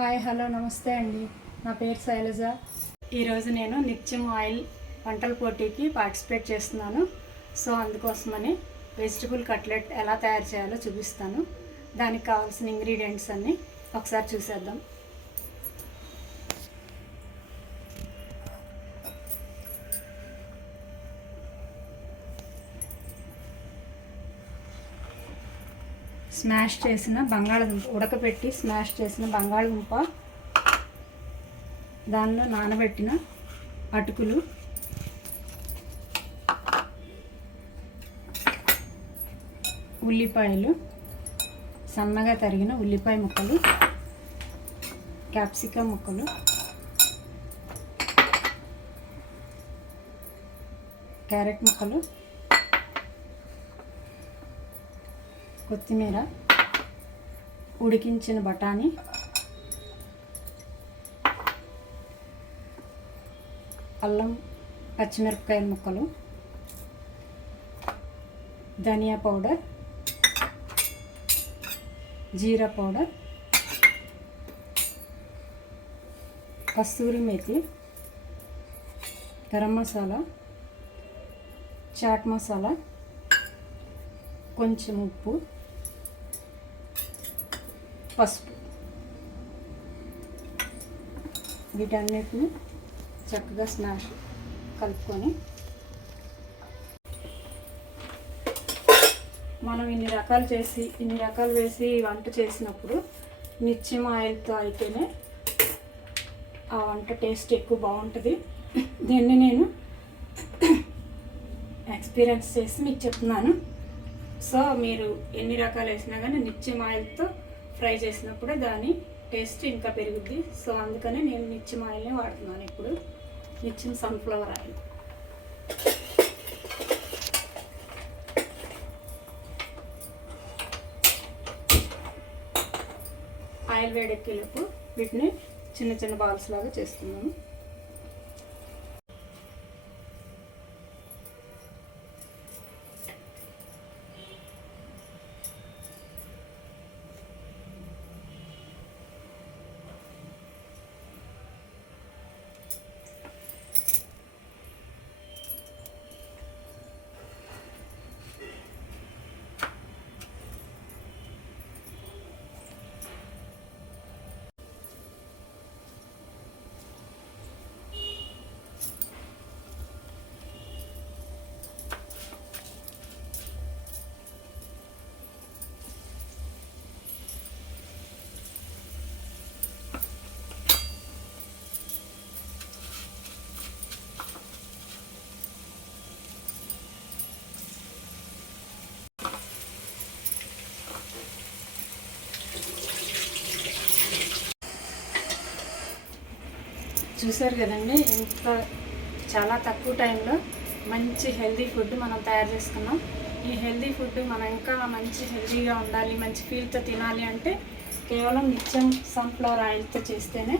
Hi hello నమస్తే అండి. నా పేరు శైలజ. ఈరోజు నేను నిత్యం ఆయిల్ వంటల పోటీకి పార్టిసిపేట్ చేస్తున్నాను. సో అందుకోసమని వెజిటబుల్ కట్లెట్ ఎలా తయారు చేయాలో చూపిస్తాను. దానికి కావాల్సిన ఇంగ్రీడియంట్స్ అన్నీ ఒకసారి చూసేద్దాం. స్మాష్ చేసిన బంగాళదుంప, ఉడకపెట్టి స్మాష్ చేసిన బంగాళదుంప, దానిలో నానబెట్టిన అటుకులు, ఉల్లిపాయలు, సన్నగా తరిగిన ఉల్లిపాయ ముక్కలు, క్యాప్సికమ్ ముక్కలు, క్యారెట్ ముక్కలు, కొత్తిమీర, ఉడికించిన బఠానీ, అల్లం పచ్చిమిరపకాయల ముక్కలు, ధనియా పౌడర్, జీరా పౌడర్, కస్తూరి మేతి, గరం మసాలా, చాట్ మసాలా, కొంచెం ఉప్పు, పసుపు. వీటన్నిటిని చక్కగా స్మాష్ కలుపుకొని మనం ఇన్ని రకాలు వేసి వంట చేసినప్పుడు నిత్యం ఆయిల్తో అయితేనే ఆ వంట టేస్ట్ ఎక్కువ బాగుంటుంది. దీన్ని నేను ఎక్స్పీరియన్స్ చేసి మీకు చెప్తున్నాను. సో మీరు ఎన్ని రకాలు వేసినా కానీ నిత్యం ఆయిల్తో ఫ్రై చేసినప్పుడు దాని టేస్ట్ ఇంకా పెరుగుద్ది. సో అందుకనే నేను నిత్యం ఆయిల్ని వాడుతున్నాను. ఇప్పుడు నిత్యం సన్ఫ్లవర్ ఆయిల్. ఆయిల్ వేడెక్కేలోపు వీటిని చిన్న చిన్న బాల్స్ లాగా చేసుకున్నాను. చూసారు కదండి, చాలా తక్కువ టైంలో మంచి హెల్దీ ఫుడ్ మనం తయారు చేసుకున్నాం. ఈ హెల్దీ ఫుడ్ మనం ఇంకా మంచి హెల్దీగా ఉండాలి, మంచి ఫీల్తో తినాలి అంటే కేవలం నిత్యం సన్ఫ్లవర్ ఆయిల్తో చేస్తేనే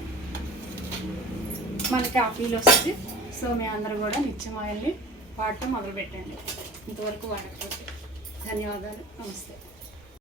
మనకి ఆ ఫీల్ వస్తుంది. సో మీ అందరూ కూడా నిత్యం ఆయిల్ని వాడటం మొదలుపెట్టండి, ఇంతవరకు వాడకపోతే. ధన్యవాదాలు. నమస్తే.